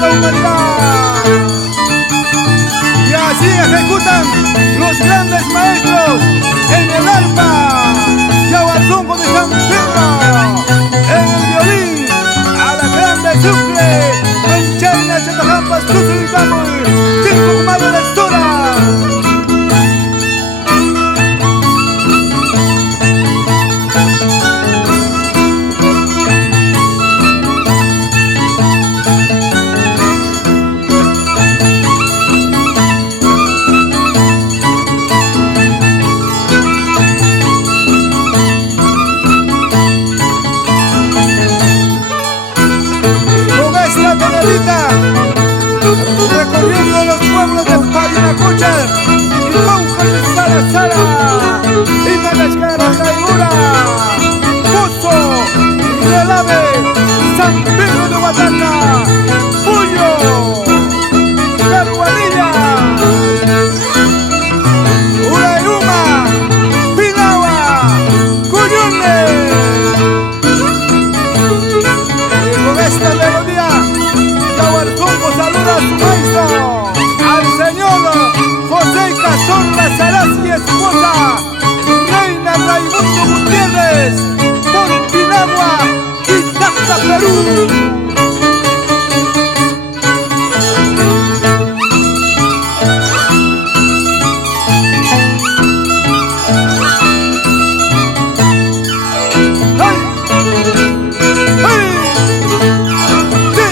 de la humanidad. Y así ejecutan los grandes maestros en el arpa, Yaguarzunco de San Pedro, en el violín, a la grande Sucre, Manchaina, Chatajampas, Tuzu y Tamuy, Tinco Kumaro de Estura. Recorriendo los pueblos de Parinacocha y Monja de Sara Sara y Manascara Caigura, Pozo, Relave, San Pedro de Huataca, Puyo, Caruanilla, Urayuma, Pinagua, Cuyune. Y con esta melodía Yaguarzunco saluda a su maestro, al señor José Cazorla Saraz y esposa, Reina Raimundo Gutiérrez, por Pinagua y Tacna, Perú. ¡Hey! ¡Hey! ¡Sí!